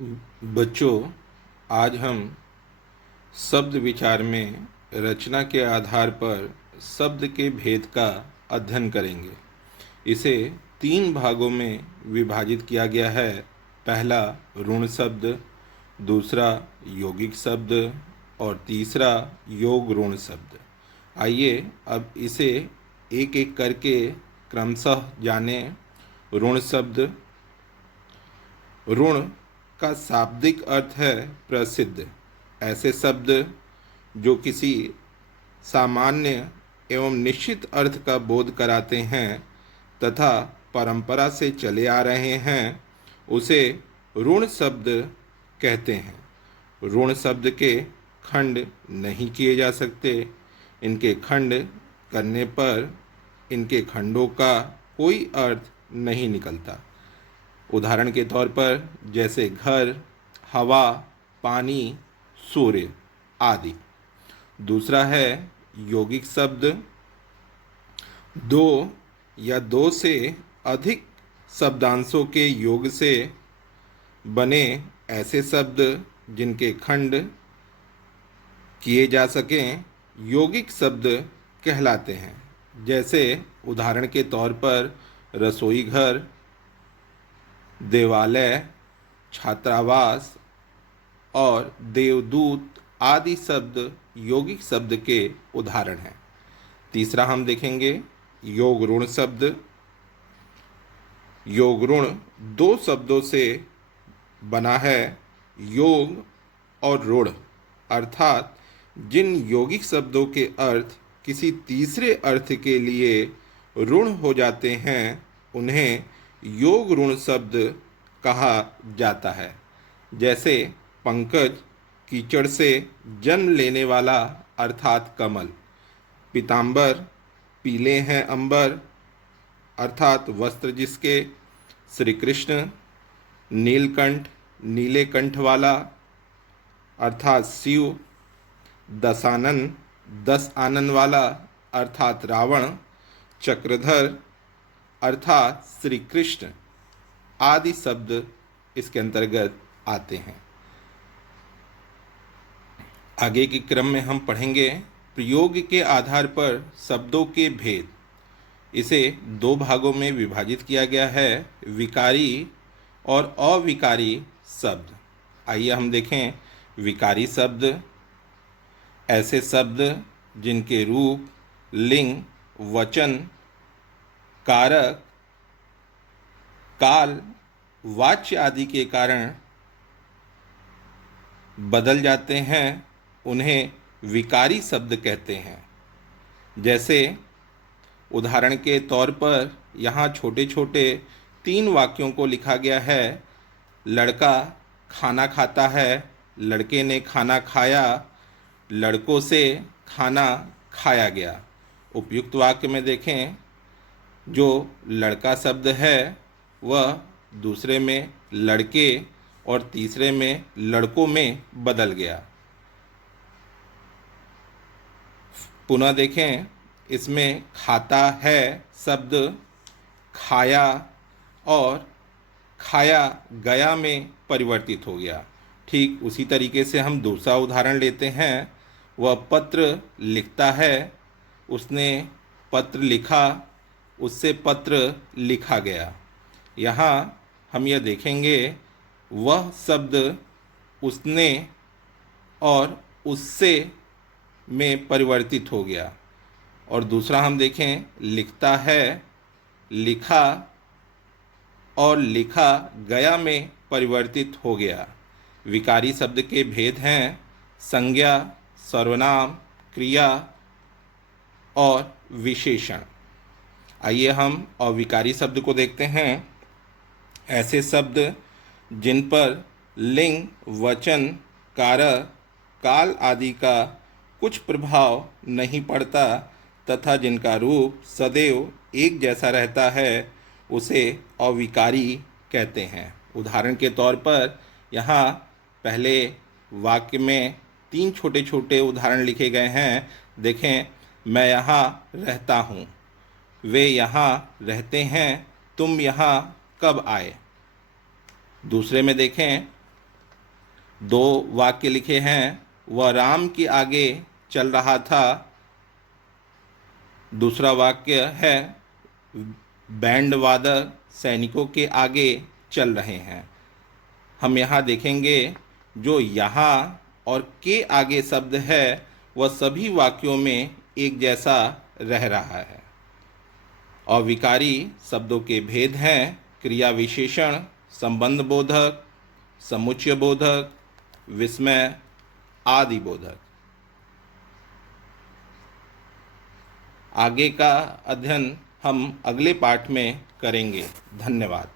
बच्चों, आज हम शब्द विचार में रचना के आधार पर शब्द के भेद का अध्ययन करेंगे। इसे 3 भागों में विभाजित किया गया है। पहला ऋण शब्द, दूसरा यौगिक शब्द और तीसरा योग ऋण शब्द। आइए अब इसे एक एक करके क्रमशः जानें। ऋण शब्द। ऋण का शाब्दिक अर्थ है प्रसिद्ध। ऐसे शब्द जो किसी सामान्य एवं निश्चित अर्थ का बोध कराते हैं तथा परंपरा से चले आ रहे हैं, उसे ऋण शब्द कहते हैं। ऋण शब्द के खंड नहीं किए जा सकते। इनके खंड करने पर इनके खंडों का कोई अर्थ नहीं निकलता। उदाहरण के तौर पर जैसे घर, हवा, पानी, सूर्य आदि। दूसरा है यौगिक शब्द। दो या दो से अधिक शब्दांशों के योग से बने ऐसे शब्द जिनके खंड किए जा सकें यौगिक शब्द कहलाते हैं। जैसे उदाहरण के तौर पर रसोई घर, देवालय, छात्रावास और देवदूत आदि शब्द यौगिक शब्द के उदाहरण हैं। तीसरा हम देखेंगे योग ऋण शब्द। योग ऋण 2 शब्दों से बना है, योग और ऋण, अर्थात जिन यौगिक शब्दों के अर्थ किसी तीसरे अर्थ के लिए ऋण हो जाते हैं उन्हें योग ऋण शब्द कहा जाता है। जैसे पंकज कीचड़ से जन्म लेने वाला अर्थात कमल, पीतांबर पीले हैं अंबर अर्थात वस्त्र जिसके, श्री कृष्ण नीलकंठ नीले कंठ वाला अर्थात शिव, दशानन 10 आनन वाला अर्थात रावण, चक्रधर अर्थात श्री कृष्ण आदि शब्द इसके अंतर्गत आते हैं। आगे के क्रम में हम पढ़ेंगे प्रयोग के आधार पर शब्दों के भेद। इसे 2 भागों में विभाजित किया गया है, विकारी और अविकारी शब्द। आइए हम देखें विकारी शब्द। ऐसे शब्द जिनके रूप, लिंग, वचन, कारक, काल, वाच्य आदि के कारण बदल जाते हैं उन्हें विकारी शब्द कहते हैं। जैसे उदाहरण के तौर पर यहाँ छोटे छोटे 3 वाक्यों को लिखा गया है। लड़का खाना खाता है, लड़के ने खाना खाया, लड़कों से खाना खाया गया। उपयुक्त वाक्य में देखें, जो लड़का शब्द है वह दूसरे में लड़के और तीसरे में लड़कों में बदल गया। पुनः देखें, इसमें खाता है शब्द खाया और खाया गया में परिवर्तित हो गया। ठीक उसी तरीके से हम दूसरा उदाहरण लेते हैं। वह पत्र लिखता है, उसने पत्र लिखा, उससे पत्र लिखा गया। यहाँ हम यह देखेंगे वह शब्द उसने और उससे में परिवर्तित हो गया। और दूसरा हम देखें, लिखता है, लिखा और लिखा गया में परिवर्तित हो गया। विकारी शब्द के भेद हैं संज्ञा, सर्वनाम, क्रिया और विशेषण। आइए हम अविकारी शब्द को देखते हैं। ऐसे शब्द जिन पर लिंग, वचन, कारक, काल आदि का कुछ प्रभाव नहीं पड़ता तथा जिनका रूप सदैव एक जैसा रहता है उसे अविकारी कहते हैं। उदाहरण के तौर पर यहाँ पहले वाक्य में 3 छोटे छोटे उदाहरण लिखे गए हैं। देखें, मैं यहाँ रहता हूँ, वे यहाँ रहते हैं, तुम यहाँ कब आए। दूसरे में देखें, दो वाक्य लिखे हैं। वह राम के आगे चल रहा था। दूसरा वाक्य है बैंड वादक सैनिकों के आगे चल रहे हैं। हम यहाँ देखेंगे जो यहाँ और के आगे शब्द है वह सभी वाक्यों में एक जैसा रह रहा है। अविकारी शब्दों के भेद हैं क्रिया विशेषण, संबंध बोधक, समुच्चय बोधक, विस्मय, आदि बोधक। आगे का अध्ययन हम अगले पाठ में करेंगे। धन्यवाद।